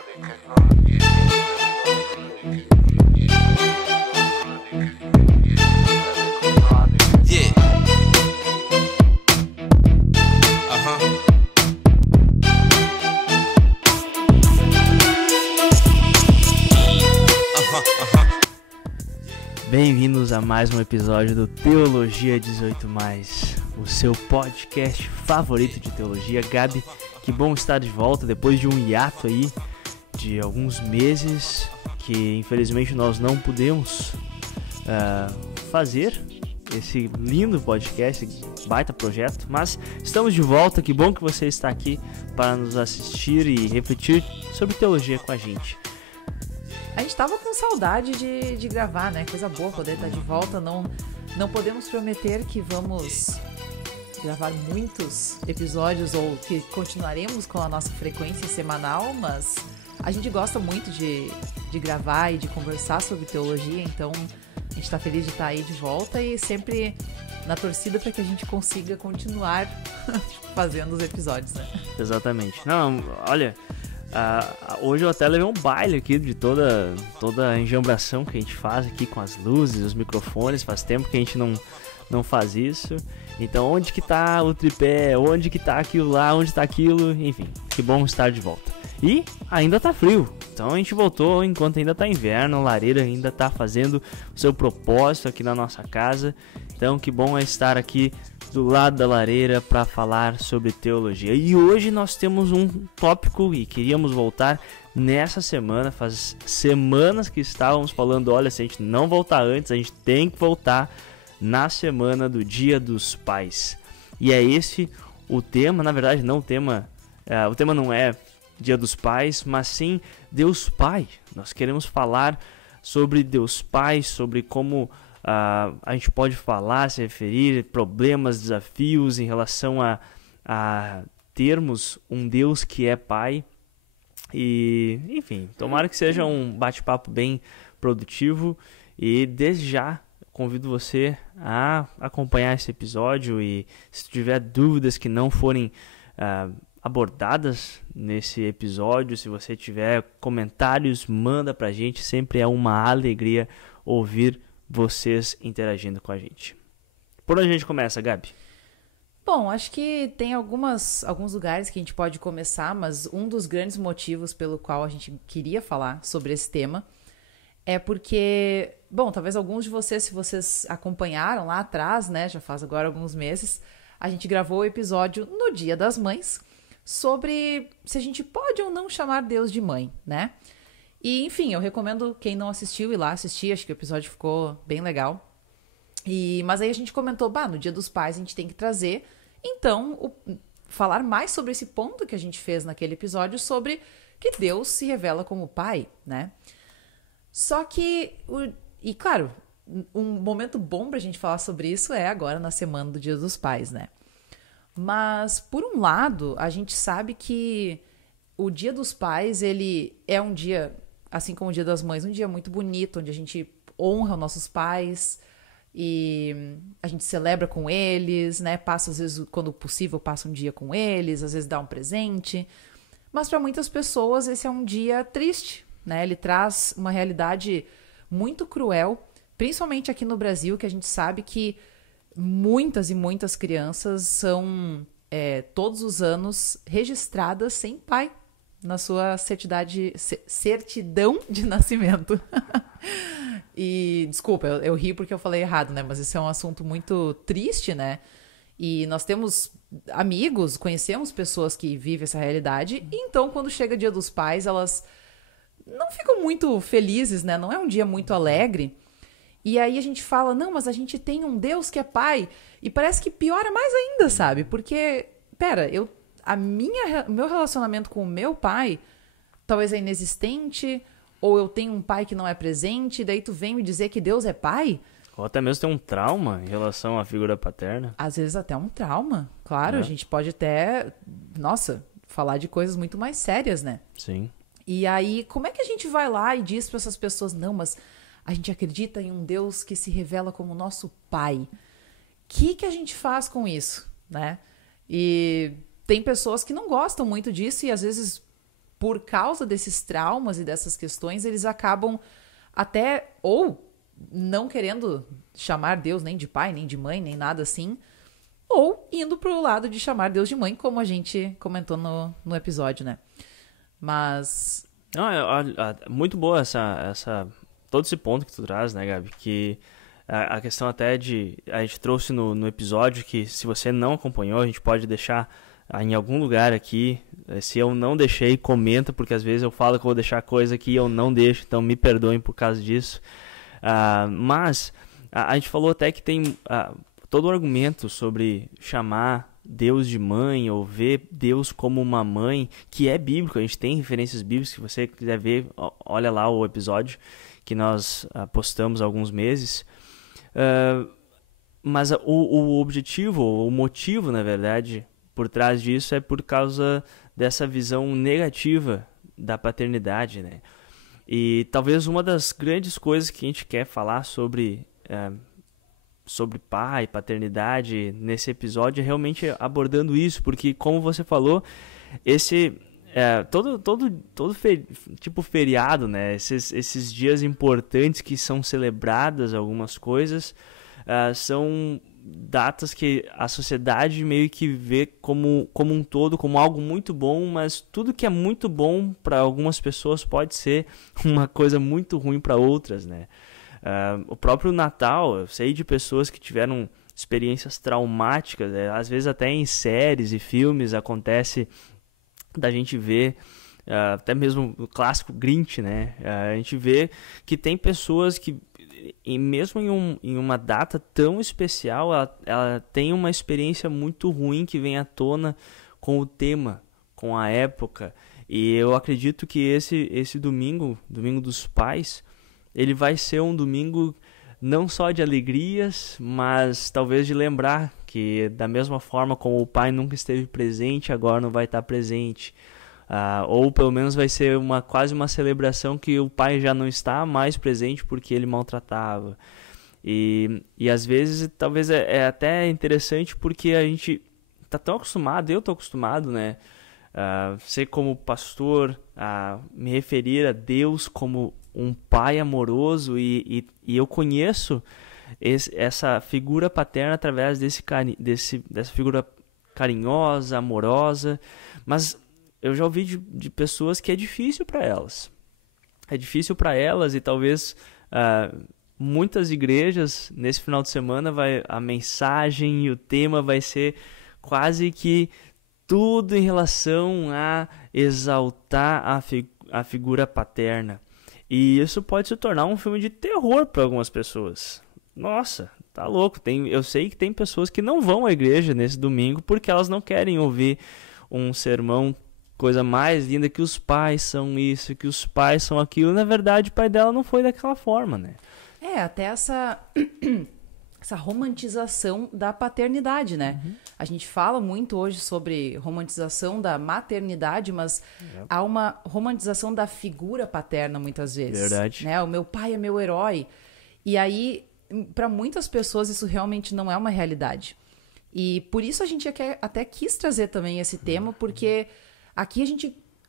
Yeah. Uh-huh. Bem-vindos a mais um episódio do Teologia 18+, o seu podcast favorito de teologia. Gabi, que bom estar de volta depois de um hiato aí de alguns meses que infelizmente nós não pudemos fazer esse lindo podcast, esse baita projeto, mas estamos de volta. Que bom que você está aqui para nos assistir e refletir sobre teologia com a gente. A gente tava com saudade de gravar, né? Coisa boa poder estar de volta. Não podemos prometer que vamos gravar muitos episódios ou que continuaremos com a nossa frequência semanal, mas a gente gosta muito de gravar e de conversar sobre teologia, então a gente tá feliz de estar aí de volta e sempre na torcida para que a gente consiga continuar fazendo os episódios, né? Exatamente. Não, olha... hoje eu até levei um baile aqui de toda a enjambração que a gente faz aqui com as luzes, os microfones. Faz tempo que a gente não faz isso. Então onde que tá o tripé, onde que tá aquilo lá, onde tá aquilo, enfim, que bom estar de volta. E ainda tá frio, então a gente voltou enquanto ainda tá inverno, a lareira ainda tá fazendo o seu propósito aqui na nossa casa. Então que bom é estar aqui do lado da lareira para falar sobre teologia. E hoje nós temos um tópico e queríamos voltar nessa semana. Faz semanas que estávamos falando, olha, se a gente não voltar antes, a gente tem que voltar na semana do Dia dos Pais. E é esse o tema, na verdade não o tema não é Dia dos Pais, mas sim Deus Pai. Nós queremos falar sobre Deus Pai, sobre como a gente pode falar, se referir, problemas, desafios em relação a termos um Deus que é Pai. E, enfim, tomara que seja um bate-papo bem produtivo. E desde já convido você a acompanhar esse episódio. E se tiver dúvidas que não forem abordadas nesse episódio, se você tiver comentários, manda pra gente. Sempre é uma alegria ouvir vocês interagindo com a gente. Por onde a gente começa, Gabi? Bom, acho que tem alguns lugares que a gente pode começar, mas um dos grandes motivos pelo qual a gente queria falar sobre esse tema é porque, bom, talvez alguns de vocês, se vocês acompanharam lá atrás, né, já faz agora alguns meses, a gente gravou o episódio no Dia das Mães sobre se a gente pode ou não chamar Deus de mãe, né? E, enfim, eu recomendo quem não assistiu ir lá assistir, acho que o episódio ficou bem legal. Mas aí a gente comentou, no Dia dos Pais a gente tem que trazer, então, falar mais sobre esse ponto que a gente fez naquele episódio sobre que Deus se revela como Pai, né? Só que, e claro, um momento bom pra gente falar sobre isso é agora na semana do Dia dos Pais, né? Mas, por um lado, a gente sabe que o Dia dos Pais, ele é um dia, assim como o Dia das Mães, um dia muito bonito, onde a gente honra os nossos pais e a gente celebra com eles, né? Passa, às vezes, quando possível, passa um dia com eles, às vezes dá um presente. Mas para muitas pessoas esse é um dia triste, né? Ele traz uma realidade muito cruel, principalmente aqui no Brasil, que a gente sabe que muitas e muitas crianças são todos os anos registradas sem pai na sua certidão de nascimento. E, desculpa, eu ri porque eu falei errado, né? Mas esse é um assunto muito triste, né? E nós temos amigos, conhecemos pessoas que vivem essa realidade. E então, quando chega o Dia dos Pais, elas não ficam muito felizes, né? Não é um dia muito alegre. E aí a gente fala, não, mas a gente tem um Deus que é pai. E parece que piora mais ainda, sabe? Porque, meu relacionamento com o meu pai talvez é inexistente, ou eu tenho um pai que não é presente, daí tu vem me dizer que Deus é pai? Ou até mesmo tem um trauma em relação à figura paterna. Às vezes até um trauma, claro. A gente pode até, falar de coisas muito mais sérias, né? Sim. E aí, como é que a gente vai lá e diz para essas pessoas, não, mas a gente acredita em um Deus que se revela como nosso pai? O que a gente faz com isso, né? E tem pessoas que não gostam muito disso e às vezes por causa desses traumas e dessas questões, eles acabam até ou não querendo chamar Deus nem de pai, nem de mãe, nem nada assim, ou indo pro lado de chamar Deus de mãe, como a gente comentou no episódio, né? Mas... Não, muito boa todo esse ponto que tu traz, né, Gabi? Que a questão até a gente trouxe no episódio que se você não acompanhou, a gente pode deixar em algum lugar aqui. Se eu não deixei, comenta, porque às vezes eu falo que eu vou deixar coisa que eu não deixo, então me perdoem por causa disso. Mas a gente falou até que tem todo o argumento sobre chamar Deus de mãe ou ver Deus como uma mãe, que é bíblico. A gente tem referências bíblicas. Se você quiser ver, olha lá o episódio que nós postamos há alguns meses. Mas o objetivo, o motivo, na verdade, por trás disso é por causa dessa visão negativa da paternidade, né? E talvez uma das grandes coisas que a gente quer falar sobre pai, paternidade nesse episódio é realmente abordando isso, porque como você falou, todo tipo feriado, né? Esses dias importantes que são celebradas algumas coisas, são datas que a sociedade meio que vê como um todo, como algo muito bom, mas tudo que é muito bom para algumas pessoas pode ser uma coisa muito ruim para outras, né? O próprio Natal, eu sei de pessoas que tiveram experiências traumáticas, às vezes até em séries e filmes acontece da gente ver, até mesmo o clássico Grinch, né? A gente vê que tem pessoas que, mesmo em uma data tão especial, ela tem uma experiência muito ruim que vem à tona com o tema, com a época. E eu acredito que esse domingo dos pais, ele vai ser um domingo não só de alegrias, mas talvez de lembrar que da mesma forma como o pai nunca esteve presente, agora não vai estar presente. Ou pelo menos vai ser quase uma celebração que o pai já não está mais presente porque ele maltratava. E às vezes talvez é até interessante porque a gente está tão acostumado, eu estou acostumado, né? Ser como pastor, me referir a Deus como um pai amoroso e eu conheço essa figura paterna através dessa figura carinhosa, amorosa, mas eu já ouvi de pessoas que é difícil para elas. É difícil para elas e talvez muitas igrejas nesse final de semana a mensagem e o tema vai ser quase que tudo em relação a exaltar a figura paterna. E isso pode se tornar um filme de terror para algumas pessoas. Nossa, tá louco. Eu sei que tem pessoas que não vão à igreja nesse domingo porque elas não querem ouvir um sermão, coisa mais linda, que os pais são isso, que os pais são aquilo. Na verdade, o pai dela não foi daquela forma, né? Até essa romantização da paternidade, né? Uhum. A gente fala muito hoje sobre romantização da maternidade, mas há uma romantização da figura paterna muitas vezes. Verdade. Né? O meu pai é meu herói. E aí, para muitas pessoas, isso realmente não é uma realidade. E por isso a gente até quis trazer também esse tema, porque aqui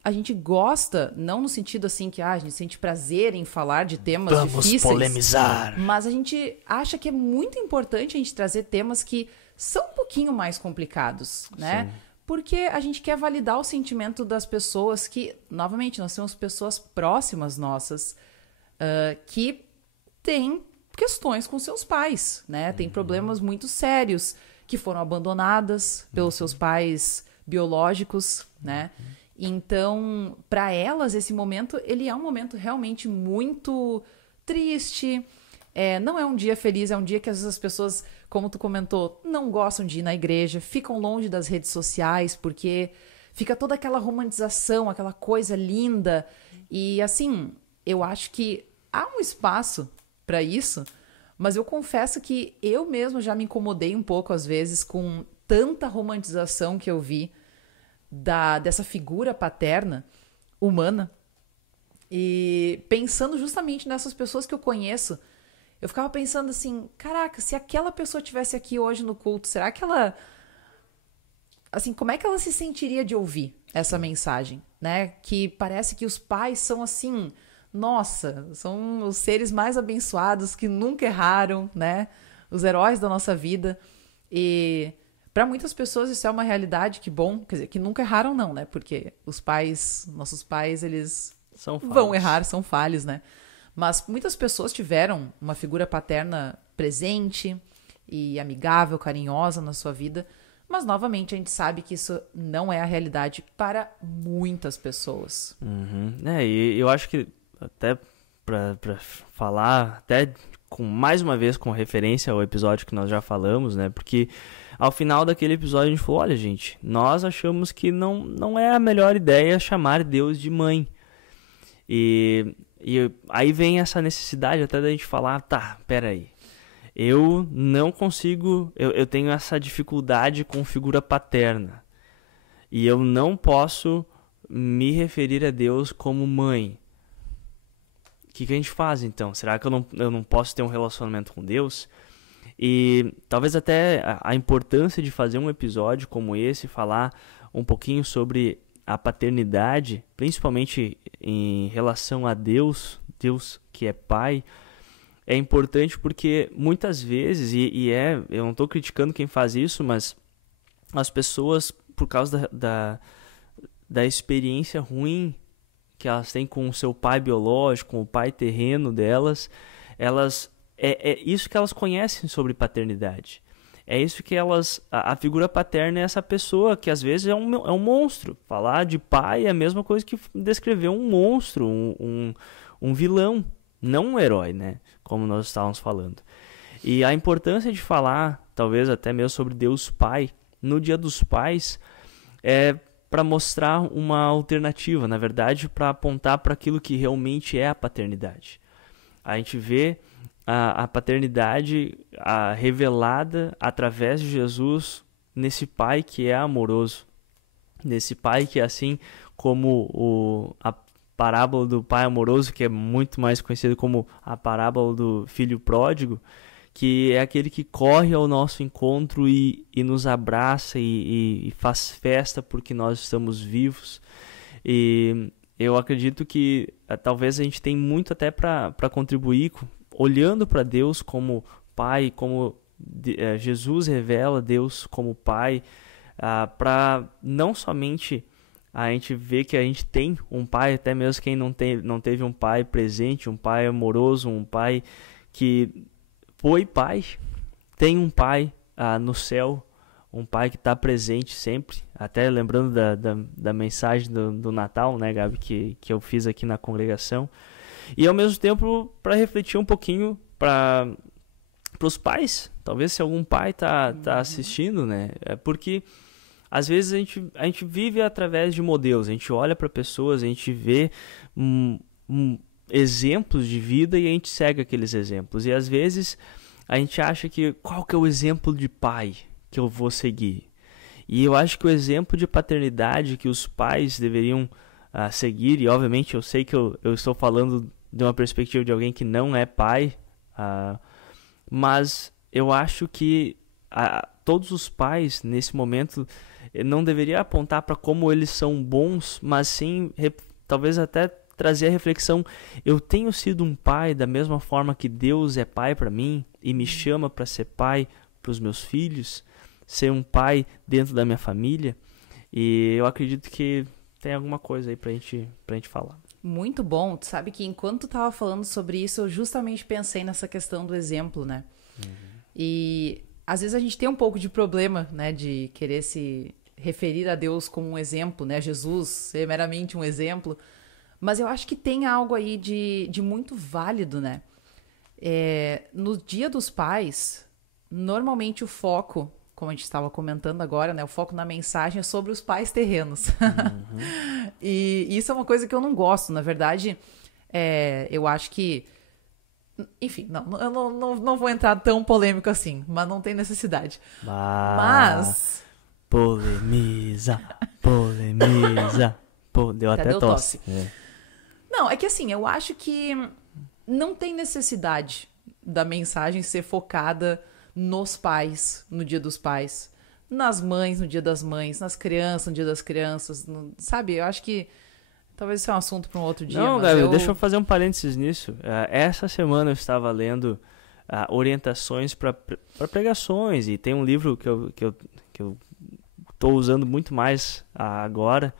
a gente gosta, não no sentido assim que a gente sente prazer em falar de temas difíceis. Vamos polemizar. Mas a gente acha que é muito importante a gente trazer temas que são um pouquinho mais complicados, né? Sim. Porque a gente quer validar o sentimento das pessoas que, novamente, nós temos pessoas próximas nossas que têm questões com seus pais, né? Tem problemas muito sérios, que foram abandonadas pelos seus pais biológicos, né? Então, para elas, esse momento, ele é um momento realmente muito triste. Não é um dia feliz, é um dia que às vezes as pessoas, como tu comentou, não gostam de ir na igreja, ficam longe das redes sociais, porque fica toda aquela romantização, aquela coisa linda. E, assim, eu acho que há um espaço para isso, mas eu confesso que eu mesma já me incomodei um pouco, às vezes, com tanta romantização que eu vi dessa figura paterna humana, e pensando justamente nessas pessoas que eu conheço, eu ficava pensando assim, caraca, se aquela pessoa estivesse aqui hoje no culto, será que ela, assim, como é que ela se sentiria de ouvir essa mensagem, né? Que parece que os pais são assim, nossa, são os seres mais abençoados que nunca erraram, né? Os heróis da nossa vida. E para muitas pessoas isso é uma realidade, que bom, quer dizer, que nunca erraram não, né? Porque nossos pais, eles vão errar, são falhos, né? Mas muitas pessoas tiveram uma figura paterna presente e amigável, carinhosa na sua vida, mas novamente a gente sabe que isso não é a realidade para muitas pessoas. E eu acho que até para falar, até mais uma vez com referência ao episódio que nós já falamos, né? Porque ao final daquele episódio a gente falou, olha gente, nós achamos que não é a melhor ideia chamar Deus de mãe. E aí vem essa necessidade até da gente falar, tá, peraí, eu não consigo, eu tenho essa dificuldade com figura paterna. E eu não posso me referir a Deus como mãe. O que a gente faz então? Será que eu não posso ter um relacionamento com Deus? E talvez até a importância de fazer um episódio como esse, falar um pouquinho sobre a paternidade, principalmente em relação a Deus que é Pai, é importante porque muitas vezes, eu não estou criticando quem faz isso, mas as pessoas, por causa da experiência ruim que elas têm com o seu pai biológico, com o pai terreno delas, é isso que elas conhecem sobre paternidade. É isso que a figura paterna é essa pessoa que às vezes é um monstro. Falar de pai é a mesma coisa que descrever um monstro, um vilão, não um herói, né? Como nós estávamos falando. E a importância de falar, talvez até mesmo sobre Deus Pai, no Dia dos Pais, é para mostrar uma alternativa, na verdade, para apontar para aquilo que realmente é a paternidade. A gente vê a paternidade revelada através de Jesus nesse Pai que é amoroso, nesse Pai que, assim como a parábola do pai amoroso, que é muito mais conhecido como a parábola do filho pródigo, que é aquele que corre ao nosso encontro e nos abraça e faz festa porque nós estamos vivos. E eu acredito que talvez a gente tem muito até para contribuir, olhando para Deus como Pai, como Jesus revela Deus como Pai, para não somente a gente ver que a gente tem um pai, até mesmo quem não teve um pai presente, um pai amoroso, um pai que foi pai, tem um pai no céu, um pai que está presente sempre, até lembrando da mensagem do Natal, né, Gabi, que eu fiz aqui na congregação, e ao mesmo tempo para refletir um pouquinho para os pais, talvez se algum pai tá assistindo, né, porque às vezes a gente vive através de modelos, a gente olha para pessoas, a gente vê exemplos de vida e a gente segue aqueles exemplos. E às vezes a gente acha que qual que é o exemplo de pai que eu vou seguir? E eu acho que o exemplo de paternidade que os pais deveriam seguir, e obviamente eu sei que eu estou falando de uma perspectiva de alguém que não é pai, mas eu acho que todos os pais nesse momento não deveria apontar para como eles são bons, mas sim talvez até trazer a reflexão, eu tenho sido um pai da mesma forma que Deus é pai para mim e me chama para ser pai para os meus filhos, ser um pai dentro da minha família. E eu acredito que tem alguma coisa aí pra gente falar. Muito bom. Tu sabe que enquanto tu tava falando sobre isso, eu justamente pensei nessa questão do exemplo, né? E às vezes a gente tem um pouco de problema, né, de querer se referir a Deus como um exemplo, né? Jesus ser meramente um exemplo. Mas eu acho que tem algo aí de muito válido, né? No Dia dos Pais, normalmente o foco, como a gente estava comentando agora, né? O foco na mensagem é sobre os pais terrenos. E isso é uma coisa que eu não gosto. Na verdade, eu acho que... Enfim, eu não vou entrar tão polêmico assim, mas não tem necessidade. Mas... Polemiza. Deu até tosse. Não, é que assim, eu acho que não tem necessidade da mensagem ser focada nos pais, no Dia dos Pais. nas mães no Dia das Mães, nas crianças no Dia das Crianças, sabe? Eu acho que talvez isso é um assunto para um outro dia. Não, mas Gabi, deixa eu fazer um parênteses nisso. Essa semana eu estava lendo orientações para pregações, e tem um livro que eu estou usando muito mais agora,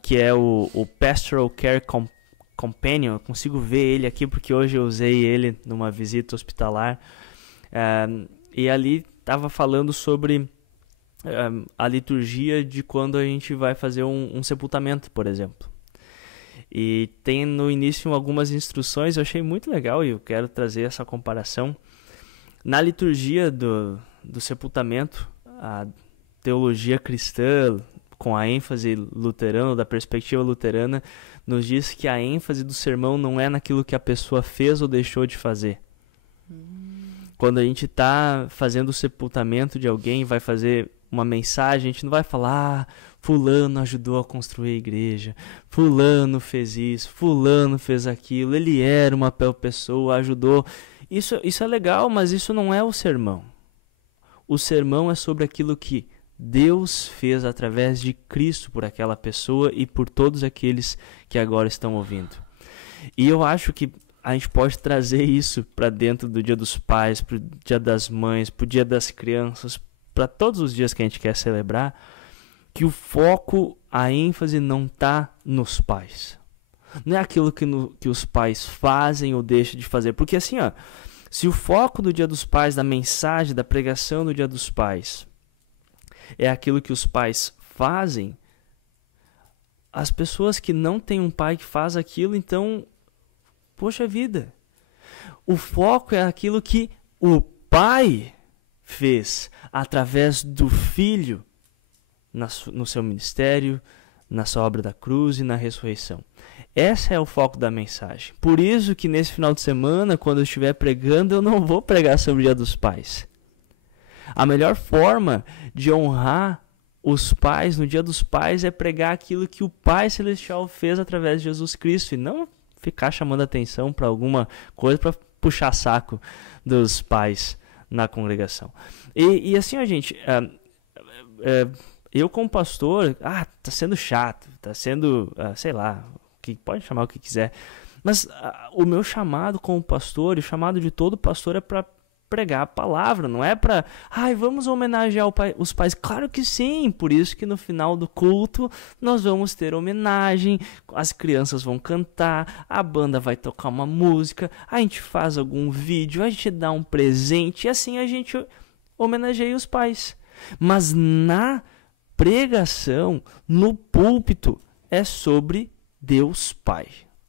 que é o Pastoral Care Companion. Eu consigo ver ele aqui porque hoje eu usei ele numa visita hospitalar, e ali estava falando sobre a liturgia de quando a gente vai fazer um sepultamento, por exemplo. E tem no início algumas instruções, eu achei muito legal e eu quero trazer essa comparação. Na liturgia do sepultamento, a teologia cristã, com a ênfase luterana, da perspectiva luterana, nos diz que a ênfase do sermão não é naquilo que a pessoa fez ou deixou de fazer. Quando a gente está fazendo o sepultamento de alguém, vai fazer uma mensagem, a gente não vai falar, fulano ajudou a construir a igreja, fulano fez isso, fulano fez aquilo, ele era uma pessoa, ajudou. Isso é legal, mas isso não é o sermão. O sermão é sobre aquilo que Deus fez através de Cristo por aquela pessoa e por todos aqueles que agora estão ouvindo. E eu acho que a gente pode trazer isso para dentro do Dia dos Pais, para o Dia das Mães, para o Dia das Crianças, para todos os dias que a gente quer celebrar, que o foco, a ênfase não está nos pais. Não é aquilo que os pais fazem ou deixam de fazer. Porque assim, se o foco do Dia dos Pais, da mensagem, da pregação do Dia dos Pais, é aquilo que os pais fazem, as pessoas que não têm um pai que faz aquilo, então, poxa vida, o foco é aquilo que o pai fez através do filho no seu ministério, na sua obra da cruz e na ressurreição. Esse é o foco da mensagem. Por isso que nesse final de semana, quando eu estiver pregando, eu não vou pregar sobre o Dia dos Pais. A melhor forma de honrar os pais no Dia dos Pais é pregar aquilo que o Pai Celestial fez através de Jesus Cristo, e não ficar chamando atenção para alguma coisa para puxar saco dos pais na congregação. E assim, gente, eu como pastor, tá sendo chato, tá sendo, sei lá, pode chamar o que quiser, mas o meu chamado como pastor, e o chamado de todo pastor, é para pregar a palavra, não é para, vamos homenagear os pais. Claro que sim, por isso que no final do culto nós vamos ter homenagem, as crianças vão cantar, a banda vai tocar uma música, a gente faz algum vídeo, a gente dá um presente, e assim a gente homenageia os pais. Mas na pregação, no púlpito, é sobre Deus Pai,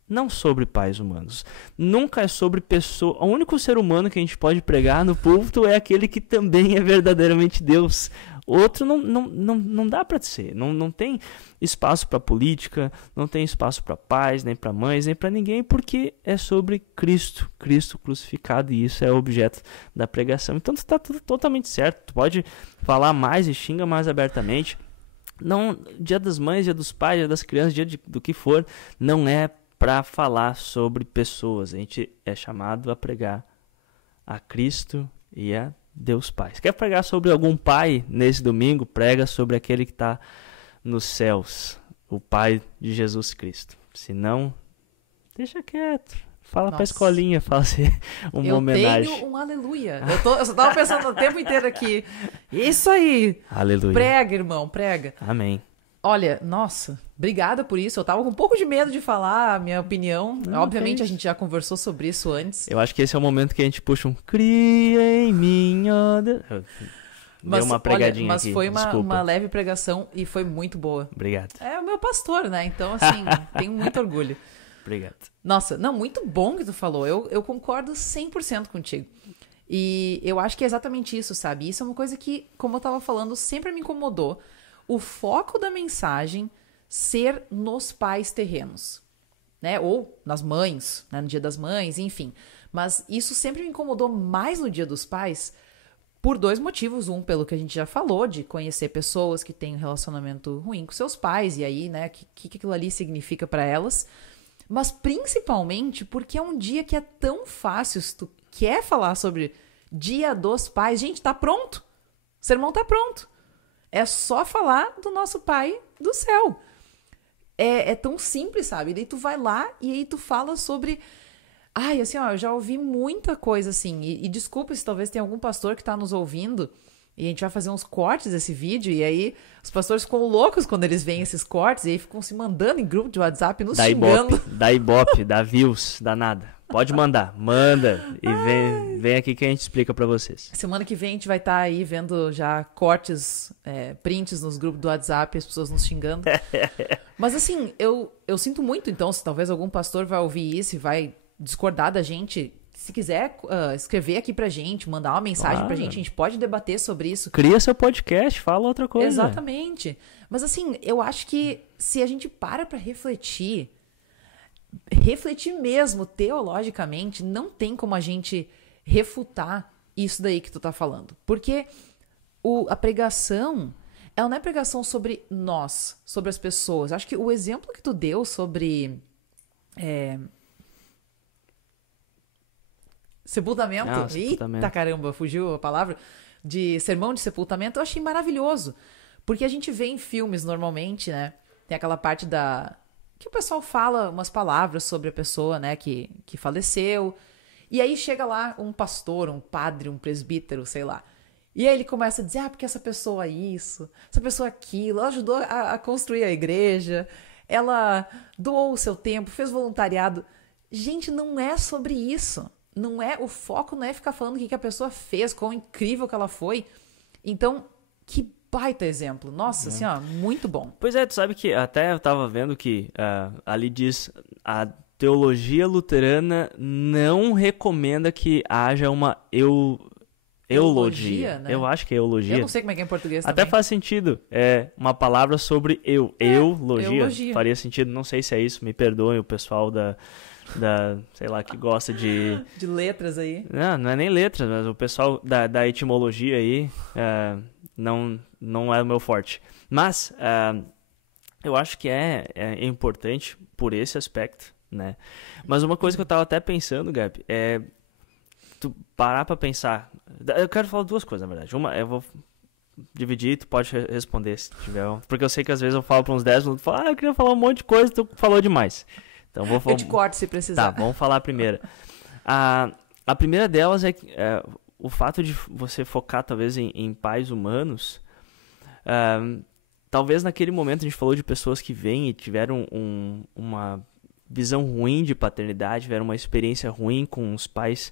não sobre pais humanos. Nunca é sobre pessoa. O único ser humano que a gente pode pregar no púlpito é aquele que também é verdadeiramente Deus. Outro não dá para ser. Não tem espaço para política, não tem espaço para pais, nem para mães, nem para ninguém, porque é sobre Cristo crucificado, e isso é o objeto da pregação. Então está tudo totalmente certo. Tu pode falar mais e xinga mais abertamente. Não, Dia das Mães, Dia dos Pais, Dia das Crianças, do que for, não é para falar sobre pessoas. A gente é chamado a pregar a Cristo e a Deus Pai. Se quer pregar sobre algum pai nesse domingo, prega sobre aquele que está nos céus, o Pai de Jesus Cristo. Se não, deixa quieto. Fala para a escolinha, fazer uma homenagem. Eu tenho um aleluia. Eu só tava pensando o tempo inteiro aqui. Isso aí. Aleluia. Prega, irmão, prega. Amém. Olha, nossa, obrigada por isso. Eu tava com um pouco de medo de falar a minha opinião. Obviamente a gente já conversou sobre isso antes. Eu acho que esse é o momento que a gente puxa um cria em mim, ó Deus. Deu uma pregadinha mas aqui. Foi uma leve pregação e foi muito boa. Obrigado. É o meu pastor, né? Então, assim, tenho muito orgulho. Obrigado. Nossa, não, muito bom que tu falou. Eu concordo 100% contigo. E eu acho que é exatamente isso, sabe? Isso é uma coisa que, como eu tava falando, sempre me incomodou. O foco da mensagem ser nos pais terrenos, né? Ou nas mães, né? No Dia das Mães, enfim. Mas isso sempre me incomodou mais no Dia dos Pais por dois motivos. Um, pelo que a gente já falou, de conhecer pessoas que têm um relacionamento ruim com seus pais, e aí, né, o que aquilo ali significa para elas. Mas principalmente porque é um dia que é tão fácil, se tu quer falar sobre Dia dos Pais, gente, tá pronto. O sermão tá pronto. É só falar do nosso Pai do céu. É tão simples, sabe? E daí tu vai lá e aí tu fala sobre... Ai, assim, ó, eu já ouvi muita coisa assim. E desculpa se talvez tenha algum pastor que tá nos ouvindo e a gente vai fazer uns cortes desse vídeo e aí os pastores ficam loucos quando eles veem esses cortes e aí ficam se mandando em grupo de WhatsApp nos xingando. Dá ibope, dá views, dá nada. Pode mandar, manda e vem aqui que a gente explica pra vocês. Semana que vem a gente vai estar aí vendo já cortes, prints nos grupos do WhatsApp, as pessoas nos xingando. Mas assim, eu sinto muito, então, se talvez algum pastor vai ouvir isso e vai discordar da gente, se quiser escrever aqui pra gente, mandar uma mensagem pra gente, a gente pode debater sobre isso. Cria seu podcast, fala outra coisa. Exatamente. Mas assim, eu acho que se a gente para pra refletir mesmo teologicamente, não tem como a gente refutar isso daí que tu tá falando. Porque a pregação, ela não é pregação sobre nós, sobre as pessoas. Acho que o exemplo que tu deu sobre sepultamento, sepultamento. Eita caramba, fugiu a palavra, de sermão de sepultamento, eu achei maravilhoso. Porque a gente vê em filmes normalmente, né? Tem aquela parte que o pessoal fala umas palavras sobre a pessoa, né, que faleceu. E aí chega lá um pastor, um padre, um presbítero, sei lá. E aí ele começa a dizer, porque essa pessoa isso, essa pessoa aquilo, ela ajudou a construir a igreja, ela doou o seu tempo, fez voluntariado. Gente, não é sobre isso. O foco não é ficar falando o que a pessoa fez, quão incrível que ela foi. Então, que baita exemplo. Nossa, assim, ó, muito bom. Pois é, tu sabe que até eu tava vendo que ali diz a teologia luterana não recomenda que haja uma eulogia. Né? Eu acho que é eulogia. Eu não sei como é que é em português até também. faz sentido. É uma palavra sobre eulogia. Eulogia. Faria sentido. Não sei se é isso. Me perdoem o pessoal da sei lá, que gosta de letras aí. Não é nem letras, mas o pessoal da etimologia aí não é o meu forte. Mas eu acho que é importante por esse aspecto, né? Mas uma coisa que eu tava até pensando, Gabi, é tu parar pra pensar. Eu quero falar duas coisas, na verdade. Uma, eu vou dividir e tu pode responder se tiver. Porque eu sei que às vezes eu falo por uns 10 minutos, falo, eu queria falar um monte de coisa, tu falou demais. Então eu te corto se precisar. Tá, vamos falar a primeira. A primeira delas é o fato de você focar talvez em pais humanos. Talvez naquele momento a gente falou de pessoas que vêm e tiveram uma visão ruim de paternidade, tiveram uma experiência ruim com os pais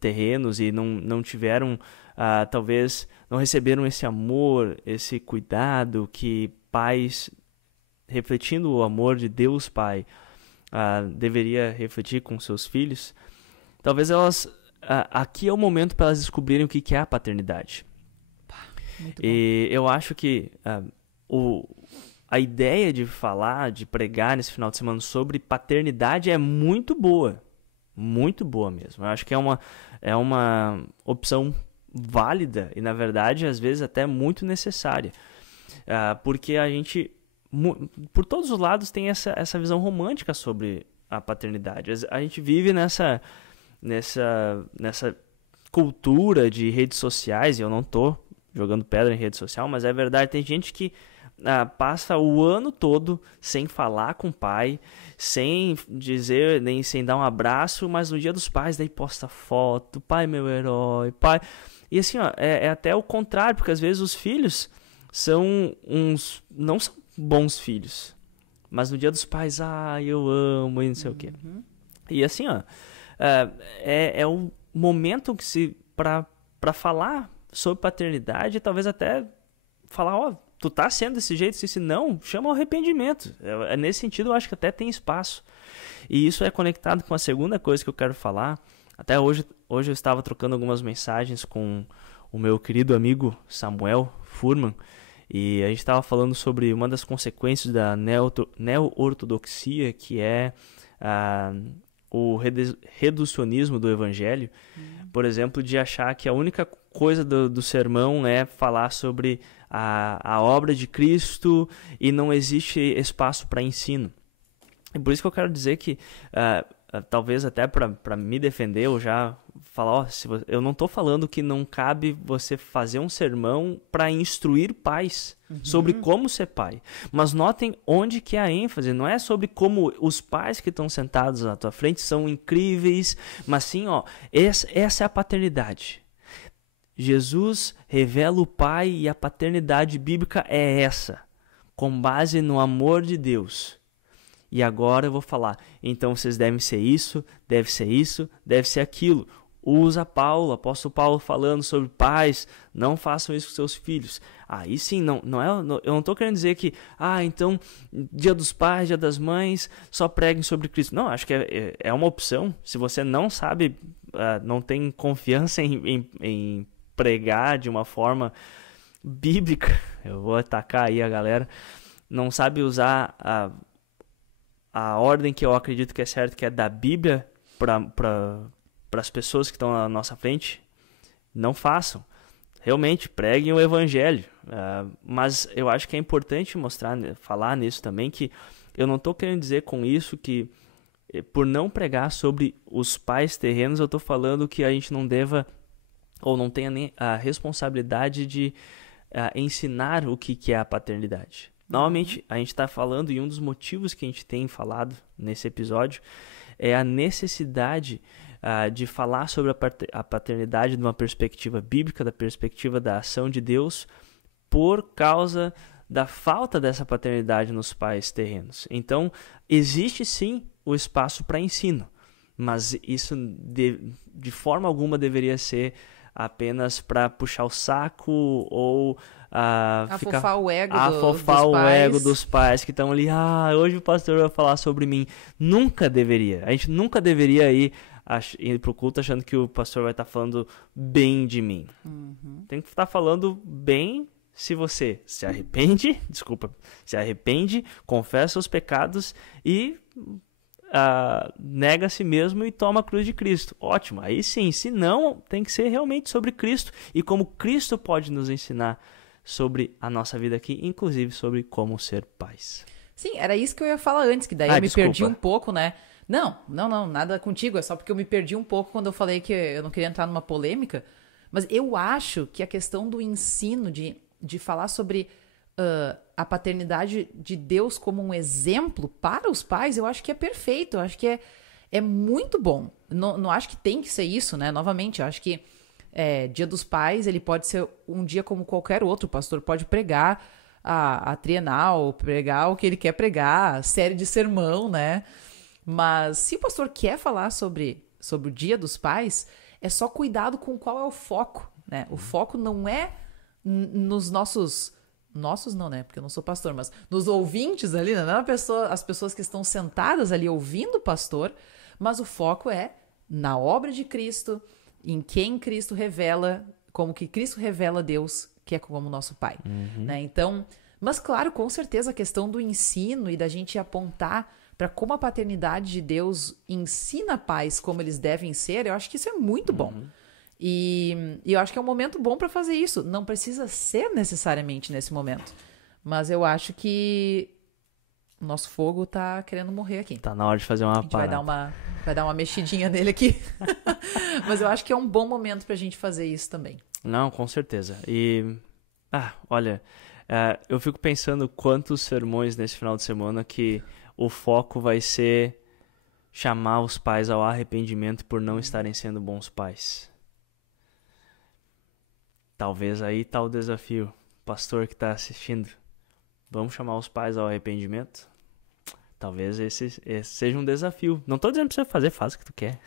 terrenos e não tiveram, talvez não receberam esse amor, esse cuidado que pais, refletindo o amor de Deus Pai, deveria refletir com seus filhos. Talvez elas aqui é o momento para elas descobrirem o que é a paternidade. Muito e eu acho que a ideia de falar, de pregar nesse final de semana sobre paternidade é muito boa mesmo. Eu acho que é uma opção válida e, na verdade, às vezes até muito necessária, porque a gente, por todos os lados, tem essa visão romântica sobre a paternidade. A gente vive nessa cultura de redes sociais, e eu não tô jogando pedra em rede social, mas é verdade, tem gente que passa o ano todo sem falar com o pai, sem dizer, nem sem dar um abraço, mas no dia dos pais daí posta foto, pai meu herói, pai... E assim, ó, é até o contrário, porque às vezes os filhos não são bons filhos, mas no dia dos pais, eu amo e não sei o quê. E assim, ó, é o momento que para falar sobre paternidade, talvez até falar, tu tá sendo desse jeito, se não, chama ao arrependimento. Nesse sentido, eu acho que até tem espaço. E isso é conectado com a segunda coisa que eu quero falar. Até hoje eu estava trocando algumas mensagens com o meu querido amigo Samuel Furman, e a gente estava falando sobre uma das consequências da neo-ortodoxia, que é o reducionismo do evangelho. Por exemplo, de achar que a única coisa do sermão é falar sobre a obra de Cristo e não existe espaço para ensino. E por isso que eu quero dizer que talvez até para me defender, eu já falar, ó, eu não tô falando que não cabe você fazer um sermão para instruir pais sobre como ser pai. Mas notem onde que é a ênfase, não é sobre como os pais que estão sentados na tua frente são incríveis, mas sim, ó, essa é a paternidade. Jesus revela o pai e a paternidade bíblica é essa, com base no amor de Deus. E agora eu vou falar, então vocês devem ser isso, deve ser aquilo. Usa Paulo, apóstolo Paulo falando sobre pais, não façam isso com seus filhos. Aí sim, eu não estou querendo dizer que, então, dia dos pais, dia das mães, só preguem sobre Cristo. Não, acho que é uma opção. Se você não sabe, não tem confiança em pregar de uma forma bíblica, eu vou atacar aí a galera, não sabe usar a ordem que eu acredito que é certa, que é da Bíblia para as pessoas que estão na nossa frente, não façam. Realmente, preguem o Evangelho. Mas eu acho que é importante falar nisso também, que eu não estou querendo dizer com isso que, por não pregar sobre os pais terrenos, eu estou falando que a gente não deva, ou não tenha nem a responsabilidade de ensinar o que é a paternidade. Novamente, a gente está falando, e um dos motivos que a gente tem falado nesse episódio é a necessidade de falar sobre a paternidade de uma perspectiva bíblica, da perspectiva da ação de Deus, por causa da falta dessa paternidade nos pais terrenos. Então, existe sim o espaço para ensino, mas isso de forma alguma deveria ser apenas para puxar o saco ou afofar o ego ego dos pais que estão ali. Hoje o pastor vai falar sobre mim. Nunca deveria. A gente nunca deveria ir pro culto achando que o pastor vai estar falando bem de mim. Tem que estar falando bem se você se arrepende, confessa os pecados e nega a si mesmo e toma a cruz de Cristo. Ótimo, aí sim. Se não, tem que ser realmente sobre Cristo e como Cristo pode nos ensinar sobre a nossa vida aqui, inclusive sobre como ser pais. Sim, era isso que eu ia falar antes, que daí eu me perdi um pouco, né? Não, nada contigo, é só porque eu me perdi um pouco quando eu falei que eu não queria entrar numa polêmica, mas eu acho que a questão do ensino, de falar sobre a paternidade de Deus como um exemplo para os pais, eu acho que é perfeito, eu acho que é muito bom. Não acho que tem que ser isso, né? Novamente, eu acho que Dia dos Pais, ele pode ser um dia como qualquer outro. O pastor pode pregar a trienal, pregar o que ele quer pregar, série de sermão, né? Mas se o pastor quer falar sobre o Dia dos Pais, é só cuidado com qual é o foco, né? O foco não é nos nossos não, né? Porque eu não sou pastor, mas nos ouvintes ali, não é as pessoas que estão sentadas ali ouvindo o pastor, mas o foco é na obra de Cristo, em quem Cristo revela, como que Cristo revela Deus, que é como nosso Pai, né? Então, mas claro, com certeza a questão do ensino e da gente apontar para como a paternidade de Deus ensina pais como eles devem ser, eu acho que isso é muito bom. E eu acho que é um momento bom para fazer isso. Não precisa ser necessariamente nesse momento, mas eu acho que o nosso fogo tá querendo morrer aqui. Tá na hora de fazer uma parada. Vai dar uma mexidinha nele aqui. Mas eu acho que é um bom momento pra gente fazer isso também. Não, com certeza. E, olha, eu fico pensando quantos sermões nesse final de semana que o foco vai ser chamar os pais ao arrependimento por não estarem sendo bons pais. Talvez aí tá o desafio. Pastor que tá assistindo, vamos chamar os pais ao arrependimento? Talvez esse seja um desafio. Não tô dizendo pra você fazer, faz o que tu quer.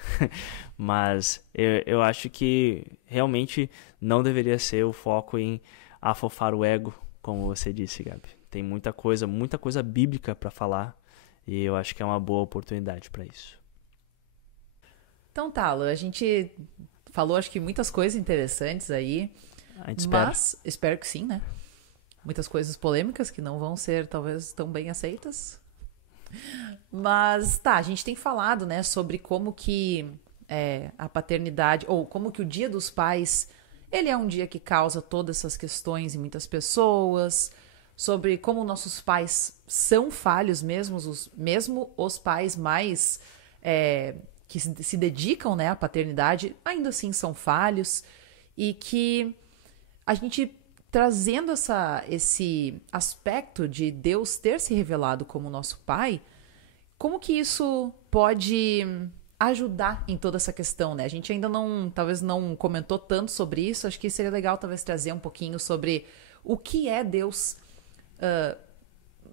Mas eu acho que realmente não deveria ser o foco em afofar o ego, como você disse, Gabi. Tem muita coisa bíblica para falar e eu acho que é uma boa oportunidade para isso. Então tá, Lu, a gente falou acho que muitas coisas interessantes aí. A gente espera. Mas espero que sim, né? Muitas coisas polêmicas que não vão ser talvez tão bem aceitas. Mas tá, a gente tem falado, né, sobre como que a paternidade, ou como que o Dia dos Pais, ele é um dia que causa todas essas questões em muitas pessoas, sobre como nossos pais são falhos mesmo os pais mais que se dedicam, né, à paternidade, ainda assim são falhos, e que a gente trazendo esse aspecto de Deus ter se revelado como nosso Pai, como que isso pode ajudar em toda essa questão, né? A gente ainda talvez não comentou tanto sobre isso, acho que seria legal talvez trazer um pouquinho sobre o que é Deus,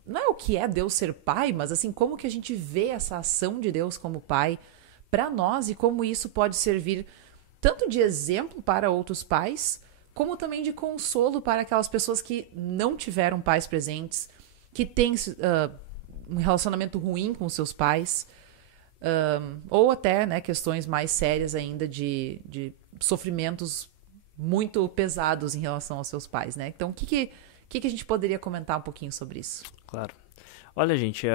não é o que é Deus ser pai, mas assim, como que a gente vê essa ação de Deus como pai para nós e como isso pode servir tanto de exemplo para outros pais, como também de consolo para aquelas pessoas que não tiveram pais presentes, que têm um relacionamento ruim com seus pais, ou até, né, questões mais sérias ainda de sofrimentos muito pesados em relação aos seus pais, né? Então, o que a gente poderia comentar um pouquinho sobre isso? Claro. Olha, gente,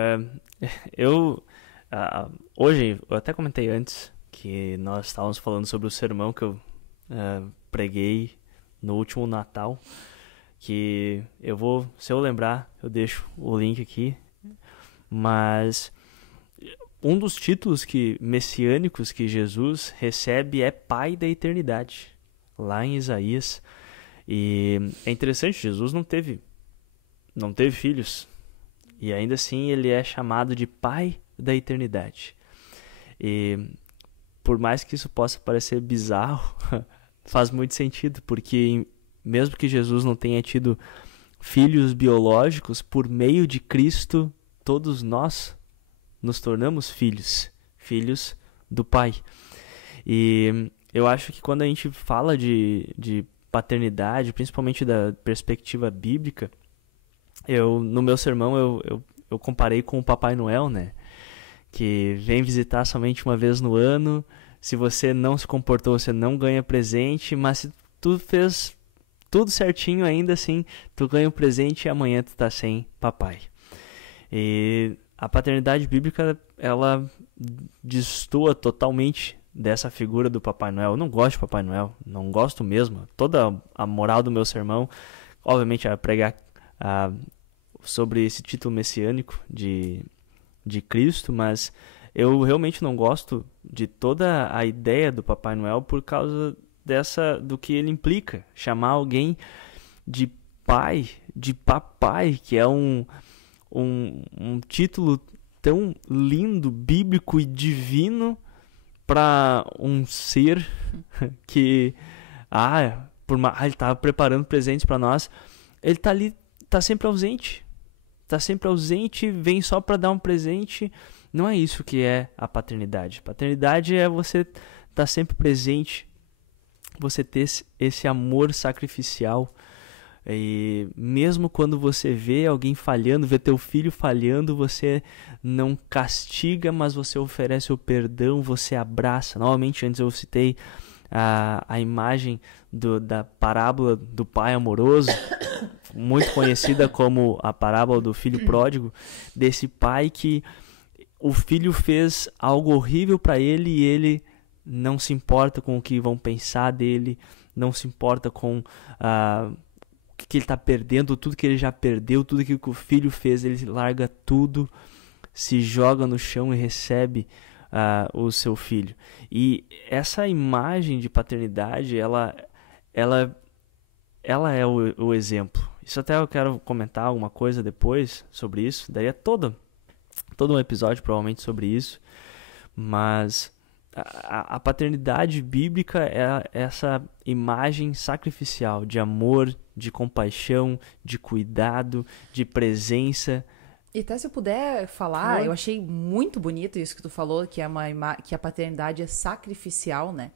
hoje, eu até comentei antes que nós estávamos falando sobre o sermão que eu preguei no último Natal, que se eu lembrar, eu deixo o link aqui, mas um dos títulos messiânicos que Jesus recebe é Pai da Eternidade, lá em Isaías. E é interessante, Jesus não teve filhos, e ainda assim ele é chamado de Pai da Eternidade. E por mais que isso possa parecer bizarro, faz muito sentido, porque mesmo que Jesus não tenha tido filhos biológicos, por meio de Cristo, todos nós nos tornamos filhos do Pai. E eu acho que quando a gente fala de paternidade, principalmente da perspectiva bíblica, no meu sermão eu comparei com o Papai Noel, né? Que vem visitar somente uma vez no ano. Se você não se comportou, você não ganha presente, mas se tu fez tudo certinho, ainda assim, tu ganha um presente e amanhã tu tá sem papai. E a paternidade bíblica, ela destoa totalmente dessa figura do Papai Noel. Eu não gosto de Papai Noel, não gosto mesmo. Toda a moral do meu sermão, obviamente, é pregar sobre esse título messiânico de Cristo, mas eu realmente não gosto de toda a ideia do Papai Noel por causa do que ele implica. Chamar alguém de pai, de papai, que é um título tão lindo, bíblico e divino para um ser que ele estava preparando presentes para nós. Ele está ali, está sempre ausente. Está sempre ausente, vem só para dar um presente. Não é isso que é a paternidade. Paternidade é você estar sempre presente, você ter esse amor sacrificial. E mesmo quando você vê alguém falhando, vê teu filho falhando, você não castiga, mas você oferece o perdão, você abraça. Novamente, antes eu citei a imagem da parábola do pai amoroso, muito conhecida como a parábola do filho pródigo, desse pai que o filho fez algo horrível para ele e ele não se importa com o que vão pensar dele, não se importa com o que ele está perdendo, tudo que ele já perdeu, tudo que o filho fez, ele larga tudo, se joga no chão e recebe o seu filho. E essa imagem de paternidade, ela é o exemplo. Isso até eu quero comentar alguma coisa depois sobre isso. Daria todo um episódio provavelmente sobre isso. Mas a paternidade bíblica é essa imagem sacrificial de amor, de compaixão, de cuidado, de presença. E até se eu puder falar, eu achei muito bonito isso que tu falou, que que a paternidade é sacrificial, né?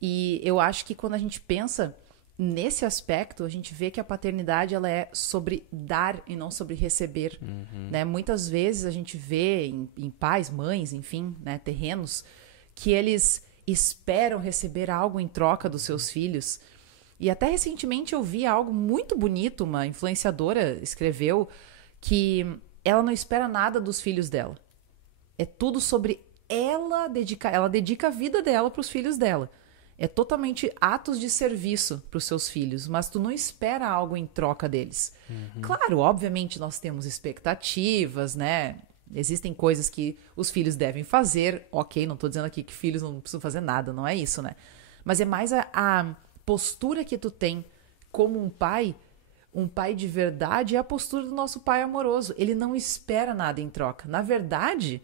E eu acho que quando a gente pensa nesse aspecto, a gente vê que a paternidade ela é sobre dar e não sobre receber, né? Muitas vezes a gente vê em pais, mães, enfim, né, terrenos, que eles esperam receber algo em troca dos seus filhos. E até recentemente eu vi algo muito bonito, uma influenciadora escreveu que ela não espera nada dos filhos dela. É tudo sobre ela dedica a vida dela para os filhos dela. É totalmente atos de serviço para os seus filhos, mas tu não espera algo em troca deles. Claro, obviamente nós temos expectativas, né? Existem coisas que os filhos devem fazer, ok, não tô dizendo aqui que filhos não precisam fazer nada, não é isso, né? Mas é mais a postura que tu tem como um pai de verdade, é a postura do nosso pai amoroso. Ele não espera nada em troca. Na verdade,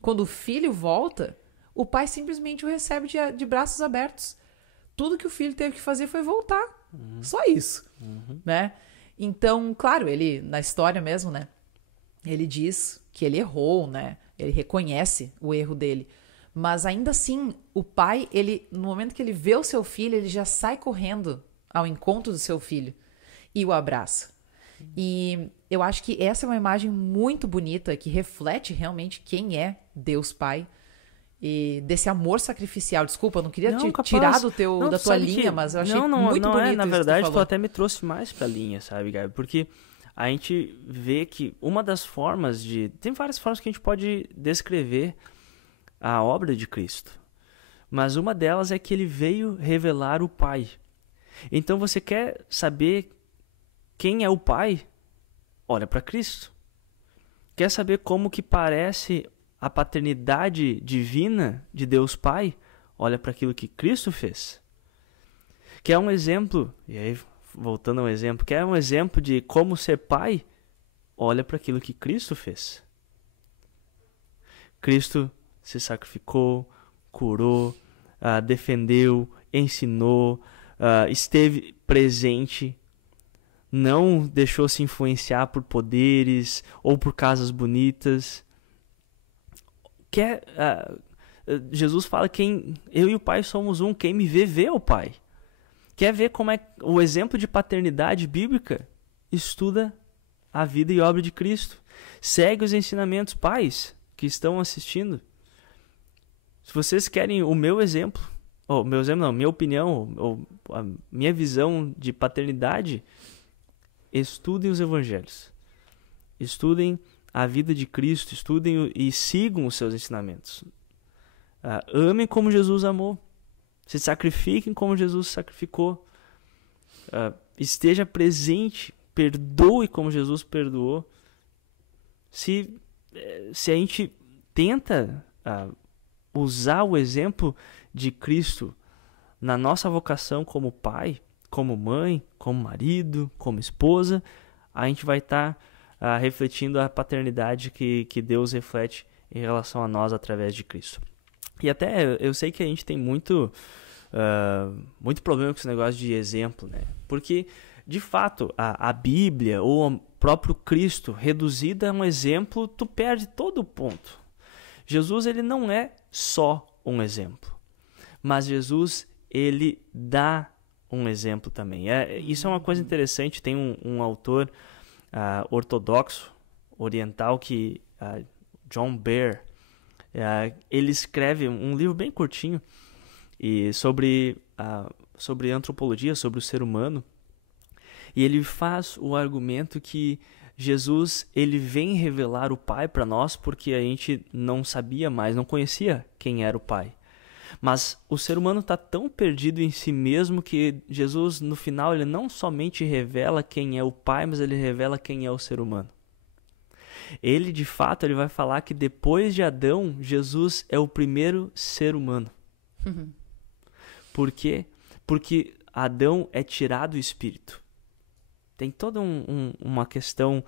quando o filho volta, o pai simplesmente o recebe de braços abertos. Tudo que o filho teve que fazer foi voltar. Só isso, né? Então, claro, ele, na história mesmo, né? Ele diz que ele errou, né? Ele reconhece o erro dele. Mas ainda assim, o pai, ele, no momento que ele vê o seu filho, ele já sai correndo ao encontro do seu filho e o abraça. E eu acho que essa é uma imagem muito bonita que reflete realmente quem é Deus Pai. E desse amor sacrificial. Desculpa, eu não queria tirar da tua linha, mas eu achei muito bonito. Na isso verdade, que tu até me trouxe mais pra linha, sabe, Gabi? Porque a gente vê que uma das formas de... Tem várias formas que a gente pode descrever a obra de Cristo. Mas uma delas é que ele veio revelar o Pai. Então você quer saber quem é o Pai? Olha para Cristo. Quer saber como que parece a paternidade divina de Deus Pai? Olha para aquilo que Cristo fez. Quer um exemplo? E aí, voltando ao exemplo, quer um exemplo de como ser pai? Olha para aquilo que Cristo fez. Cristo se sacrificou, curou, defendeu, ensinou, esteve presente, não deixou se influenciar por poderes ou por casas bonitas. Jesus fala que eu e o Pai somos um, quem me vê, vê o Pai. Quer ver como é o exemplo de paternidade bíblica? Estuda a vida e obra de Cristo. Segue os ensinamentos, pais que estão assistindo. Se vocês querem o meu exemplo, minha opinião, ou a minha visão de paternidade, estudem os evangelhos. Estudem a vida de Cristo, estudem e sigam os seus ensinamentos. Amem como Jesus amou. Se sacrifiquem como Jesus se sacrificou. Esteja presente, perdoe como Jesus perdoou. Se a gente tenta usar o exemplo de Cristo na nossa vocação como pai, como mãe, como marido, como esposa, a gente vai estar refletindo a paternidade que Deus reflete em relação a nós através de Cristo. E até eu sei que a gente tem muito problema com esse negócio de exemplo, né? Porque, de fato, a Bíblia ou o próprio Cristo reduzido a um exemplo, tu perde todo o ponto. Jesus, ele não é só um exemplo, mas Jesus, ele dá um exemplo também. Isso é uma coisa interessante. Tem um autor ortodoxo, oriental, John Behr, ele escreve um livro bem curtinho sobre antropologia, sobre o ser humano, e ele faz o argumento que Jesus, ele vem revelar o Pai para nós porque a gente não sabia mais, não conhecia quem era o Pai. Mas o ser humano está tão perdido em si mesmo que Jesus, no final, ele não somente revela quem é o Pai, mas ele revela quem é o ser humano. Ele, de fato, ele vai falar que depois de Adão, Jesus é o primeiro ser humano. Por quê? Porque Adão é tirado o espírito. Tem toda uma questão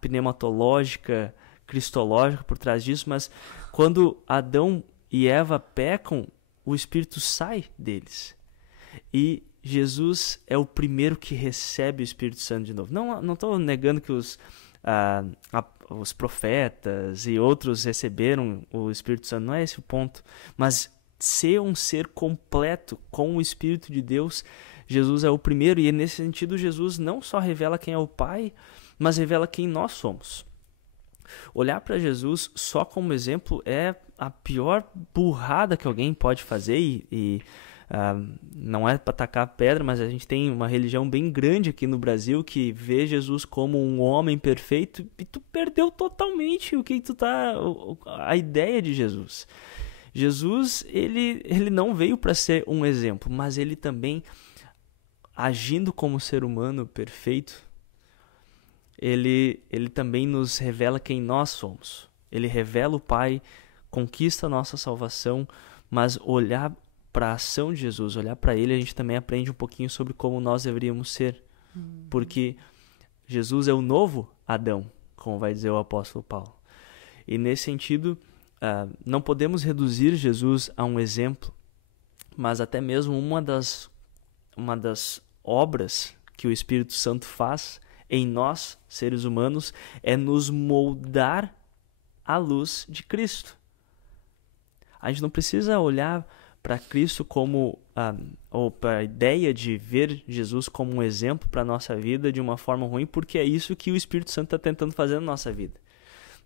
pneumatológica, cristológica por trás disso, mas quando Adão e Eva pecam, o espírito sai deles. E Jesus é o primeiro que recebe o Espírito Santo de novo. Não estou negando que os profetas e outros receberam o Espírito Santo, não é esse o ponto. Mas ser um ser completo com o Espírito de Deus, Jesus é o primeiro. E nesse sentido, Jesus não só revela quem é o Pai, mas revela quem nós somos. Olhar para Jesus só como exemplo é a pior burrada que alguém pode fazer e não é para tacar pedra, mas a gente tem uma religião bem grande aqui no Brasil que vê Jesus como um homem perfeito e tu perdeu totalmente a ideia de Jesus. Jesus, ele não veio para ser um exemplo, mas ele também, agindo como ser humano perfeito, ele também nos revela quem nós somos. Ele revela o Pai, conquista a nossa salvação, mas olhar para a ação de Jesus, olhar para Ele, a gente também aprende um pouquinho sobre como nós deveríamos ser. Porque Jesus é o novo Adão, como vai dizer o apóstolo Paulo. E nesse sentido, não podemos reduzir Jesus a um exemplo, mas até mesmo uma das obras que o Espírito Santo faz em nós, seres humanos, é nos moldar à luz de Cristo. A gente não precisa olhar para Cristo como, ou para a ideia de ver Jesus como um exemplo para a nossa vida de uma forma ruim, porque é isso que o Espírito Santo está tentando fazer na nossa vida.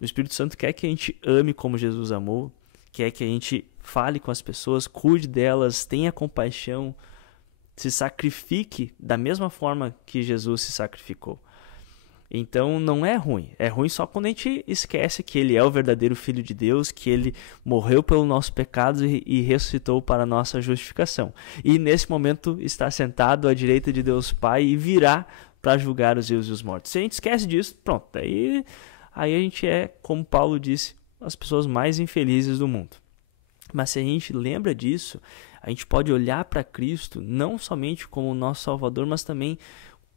O Espírito Santo quer que a gente ame como Jesus amou, quer que a gente fale com as pessoas, cuide delas, tenha compaixão, se sacrifique da mesma forma que Jesus se sacrificou. Então não é ruim. É ruim só quando a gente esquece que Ele é o verdadeiro Filho de Deus, que Ele morreu pelos nossos pecados e ressuscitou para a nossa justificação. E nesse momento está sentado à direita de Deus Pai e virá para julgar os vivos e os mortos. Se a gente esquece disso, pronto. Aí a gente é, como Paulo disse, as pessoas mais infelizes do mundo. Mas se a gente lembra disso, a gente pode olhar para Cristo não somente como o nosso Salvador, mas também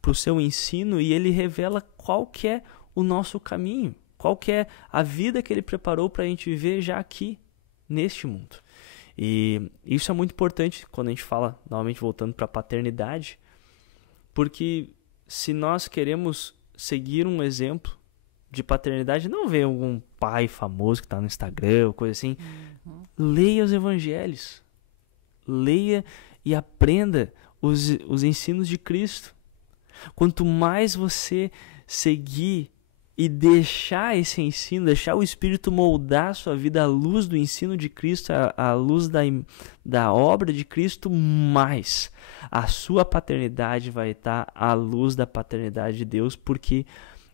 para o seu ensino, e Ele revela qual que é o nosso caminho, qual que é a vida que Ele preparou para a gente viver já aqui, neste mundo. E isso é muito importante quando a gente fala, novamente voltando para a paternidade, porque se nós queremos seguir um exemplo de paternidade, não ver algum pai famoso que está no Instagram ou coisa assim, leia os evangelhos, leia e aprenda os ensinos de Cristo. Quanto mais você seguir e deixar esse ensino, deixar o Espírito moldar a sua vida à luz do ensino de Cristo, à luz da obra de Cristo, mais a sua paternidade vai estar à luz da paternidade de Deus, porque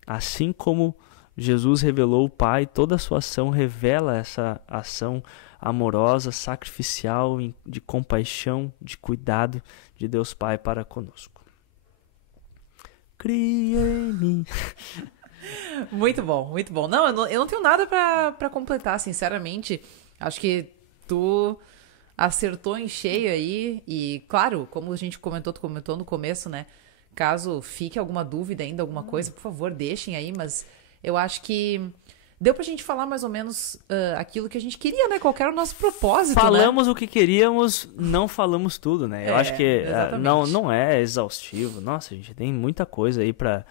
assim como Jesus revelou o Pai, toda a sua ação revela essa ação amorosa, sacrificial, de compaixão, de cuidado de Deus Pai para conosco. Cria em mim. Muito bom, muito bom. Não, eu não tenho nada pra completar, sinceramente. Acho que tu acertou em cheio aí. E, claro, como a gente tu comentou no começo, né? Caso fique alguma dúvida ainda, alguma coisa, por favor, deixem aí. Mas eu acho que deu pra gente falar mais ou menos aquilo que a gente queria, né? Qual era o nosso propósito, Falamos o que queríamos, não falamos tudo, né? Eu acho que não é exaustivo. Nossa, gente, tem muita coisa aí pra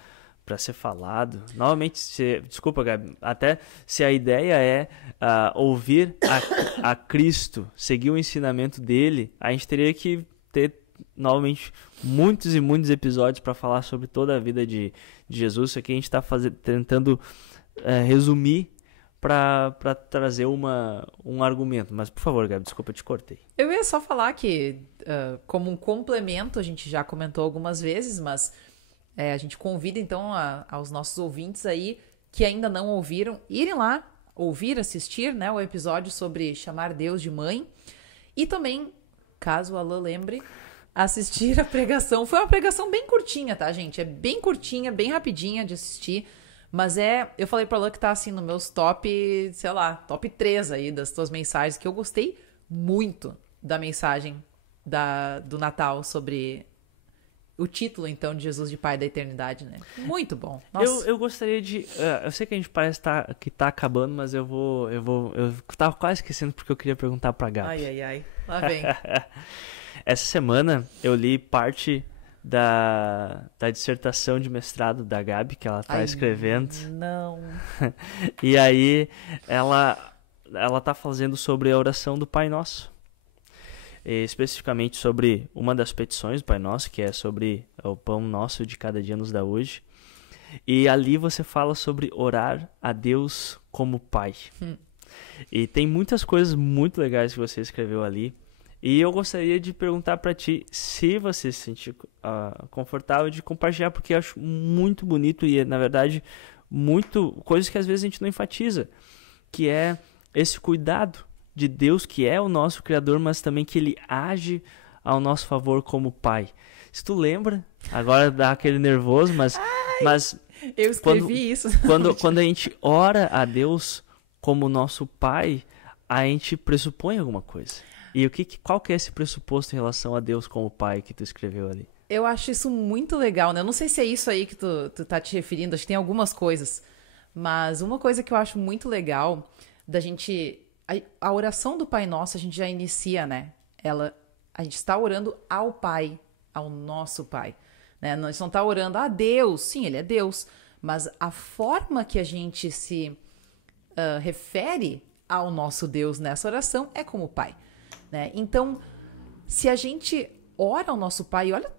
ser falado. Novamente, desculpa, Gabi, até se a ideia é ouvir a Cristo, seguir o ensinamento dele, a gente teria que ter, novamente, muitos e muitos episódios para falar sobre toda a vida de Jesus. Isso aqui a gente está tentando resumir para trazer um argumento. Mas, por favor, Gabi, desculpa, eu te cortei. Eu ia só falar que, como um complemento, a gente já comentou algumas vezes, mas a gente convida, então, aos nossos ouvintes aí que ainda não ouviram, irem lá, ouvir, assistir, né, o episódio sobre chamar Deus de mãe. E também, caso o Alan lembre, assistir a pregação. Foi uma pregação bem curtinha, tá, gente? É bem curtinha, bem rapidinha de assistir. Mas eu falei pra Alan que tá assim nos meus top, sei lá, top 3 aí das tuas mensagens, que eu gostei muito da mensagem do Natal sobre o título, então, de Jesus de Pai da Eternidade, né? Muito bom. Nossa. Eu gostaria de... eu sei que a gente parece que tá acabando, mas eu tava quase esquecendo porque eu queria perguntar pra Gabi. Ai. Lá vem. Essa semana eu li parte da dissertação de mestrado da Gabi, que ela tá escrevendo. Não. E aí ela tá fazendo sobre a oração do Pai Nosso. E especificamente sobre uma das petições do Pai Nosso, que é sobre o pão nosso de cada dia nos dá hoje. E ali você fala sobre orar a Deus como Pai. E tem muitas coisas muito legais que você escreveu ali. E eu gostaria de perguntar para ti se você se sentir confortável de compartilhar, porque eu acho muito bonito e, na verdade, coisas que às vezes a gente não enfatiza, que é esse cuidado de Deus, que é o nosso Criador, mas também que Ele age ao nosso favor como Pai. Se tu lembra, agora dá aquele nervoso, mas eu escrevi isso. Quando a gente ora a Deus como nosso pai, a gente pressupõe alguma coisa. E qual que é esse pressuposto em relação a Deus como pai que tu escreveu ali? Eu acho isso muito legal, né? Eu não sei se é isso aí que tu tá te referindo, acho que tem algumas coisas. Mas uma coisa que eu acho muito legal da gente... A oração do Pai Nosso a gente já inicia, né? A gente está orando ao Pai, ao nosso Pai. Né? Nós não está orando a Deus, sim, Ele é Deus. Mas a forma que a gente se refere ao nosso Deus nessa oração é como Pai. Né? Então, se a gente ora ao nosso Pai, olha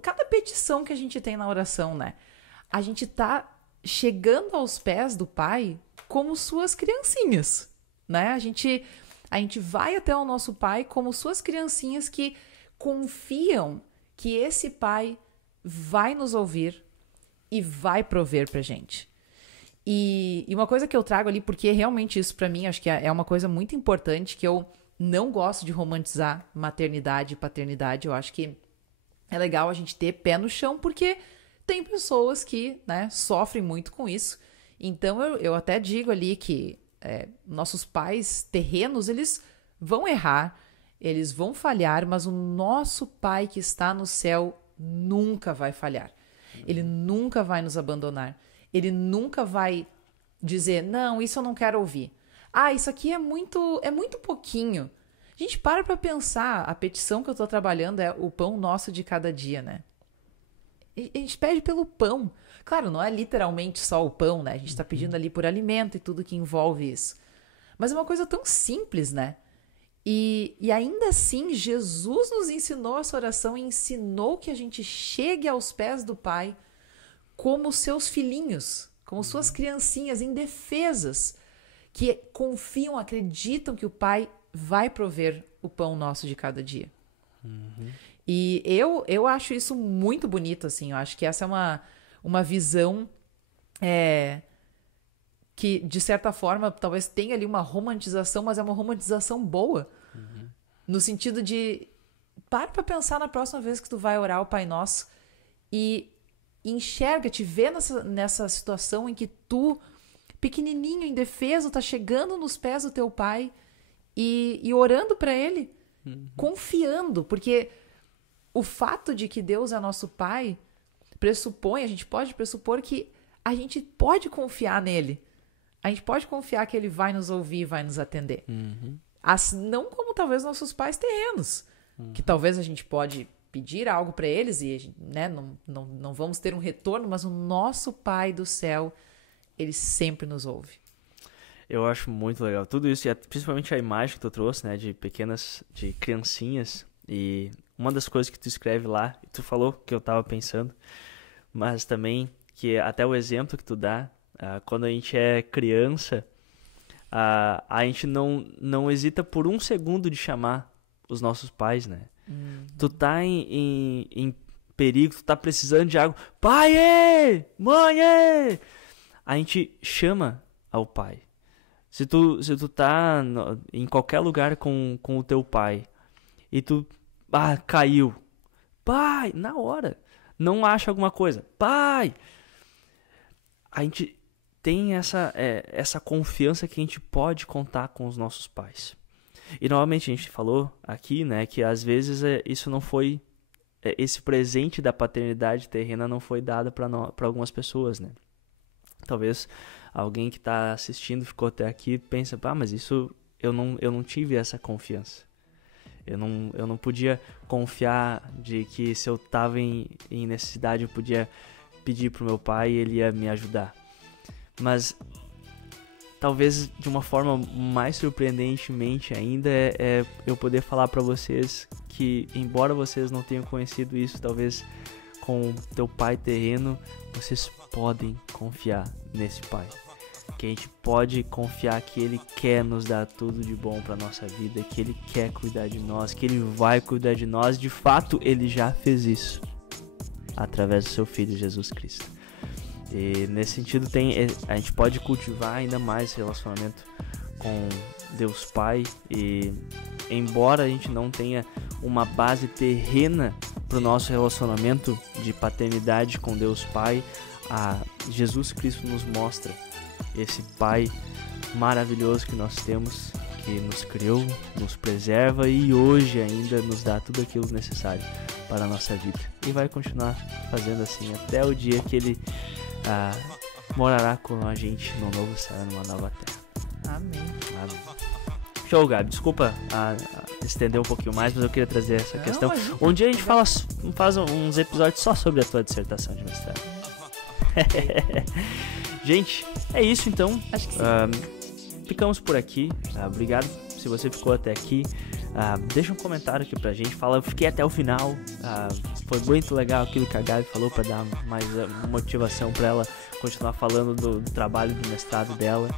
cada petição que a gente tem na oração, né? A gente tá chegando aos pés do Pai como suas criancinhas, né? A gente vai até o nosso Pai como suas criancinhas que confiam que esse Pai vai nos ouvir e vai prover pra gente. E uma coisa que eu trago ali, porque realmente isso pra mim, acho que é uma coisa muito importante, que eu não gosto de romantizar maternidade e paternidade. Eu acho que é legal a gente ter pé no chão, porque tem pessoas que, né, sofrem muito com isso. Então eu até digo ali que nossos pais terrenos, eles vão errar, eles vão falhar, mas o nosso Pai que está no céu nunca vai falhar. Ele nunca vai nos abandonar. Ele nunca vai dizer, não, isso eu não quero ouvir. Ah, isso aqui é muito pouquinho. A gente para pensar, a petição que eu tô trabalhando é o pão nosso de cada dia, né? A gente pede pelo pão. Claro, não é literalmente só o pão, né? A gente tá pedindo ali por alimento e tudo que envolve isso. Mas é uma coisa tão simples, né? E ainda assim, Jesus nos ensinou essa oração e ensinou que a gente chegue aos pés do Pai como seus filhinhos, como suas criancinhas indefesas, que confiam, acreditam que o Pai vai prover o pão nosso de cada dia. E eu acho isso muito bonito, assim. Eu acho que essa é uma visão que, de certa forma, talvez tenha ali uma romantização, mas é uma romantização boa. No sentido de, para pra pensar na próxima vez que tu vai orar o Pai Nosso e enxerga, te vê nessa situação em que tu, pequenininho, indefeso, tá chegando nos pés do teu Pai e orando pra Ele, confiando, porque o fato de que Deus é nosso Pai a gente pode pressupor que a gente pode confiar nele. A gente pode confiar que Ele vai nos ouvir, vai nos atender. Não como talvez nossos pais terrenos, que talvez a gente pode pedir algo para eles e, né, não vamos ter um retorno, mas o nosso Pai do céu, Ele sempre nos ouve. Eu acho muito legal tudo isso, e principalmente a imagem que tu trouxe, né, de criancinhas, e uma das coisas que tu escreve lá, e tu falou que eu tava pensando, mas também que até o exemplo que tu dá, quando a gente é criança, a gente não hesita por um segundo de chamar os nossos pais, né? Tu tá em perigo, tu tá precisando de água, pai, mãe, a gente chama ao pai. Se tu tá em qualquer lugar com o teu pai e tu caiu, pai, na hora, não acha alguma coisa, pai, a gente tem essa confiança que a gente pode contar com os nossos pais. E novamente a gente falou aqui, né, que às vezes isso não foi, esse presente da paternidade terrena não foi dado para algumas pessoas, né? Talvez alguém que está assistindo, ficou até aqui, pensa, mas isso eu não tive essa confiança. Eu não podia confiar de que se eu estava em necessidade eu podia pedir pro meu pai e ele ia me ajudar. Mas talvez de uma forma mais surpreendentemente ainda é eu poder falar para vocês que, embora vocês não tenham conhecido isso, talvez com teu pai terreno, vocês podem confiar nesse pai. Que a gente pode confiar que ele quer nos dar tudo de bom para nossa vida, que ele quer cuidar de nós, que ele vai cuidar de nós. De fato, ele já fez isso através do seu Filho Jesus Cristo. E nesse sentido a gente pode cultivar ainda mais esse relacionamento com Deus Pai, e embora a gente não tenha uma base terrena para o nosso relacionamento de paternidade com Deus Pai, Jesus Cristo nos mostra esse Pai maravilhoso que nós temos, que nos criou, nos preserva e hoje ainda nos dá tudo aquilo necessário para a nossa vida. E vai continuar fazendo assim até o dia que Ele morará com a gente num novo céu, numa nova terra. Amém. Amém. Show, Gabi. Desculpa estender um pouquinho mais, mas eu queria trazer essa questão. Um dia a gente faz uns episódios só sobre a tua dissertação de mestrado. Gente, é isso então. Acho que sim. Ficamos por aqui. Obrigado se você ficou até aqui. Deixa um comentário aqui pra gente. Fala, eu fiquei até o final. Foi muito legal aquilo que a Gabi falou para dar mais motivação para ela continuar falando do trabalho do mestrado dela.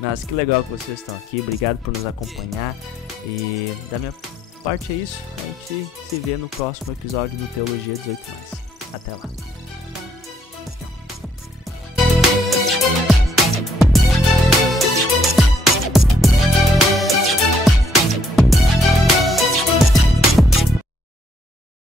Mas que legal que vocês estão aqui. Obrigado por nos acompanhar. E da minha parte é isso. A gente se vê no próximo episódio do Teologia 18+. Até lá.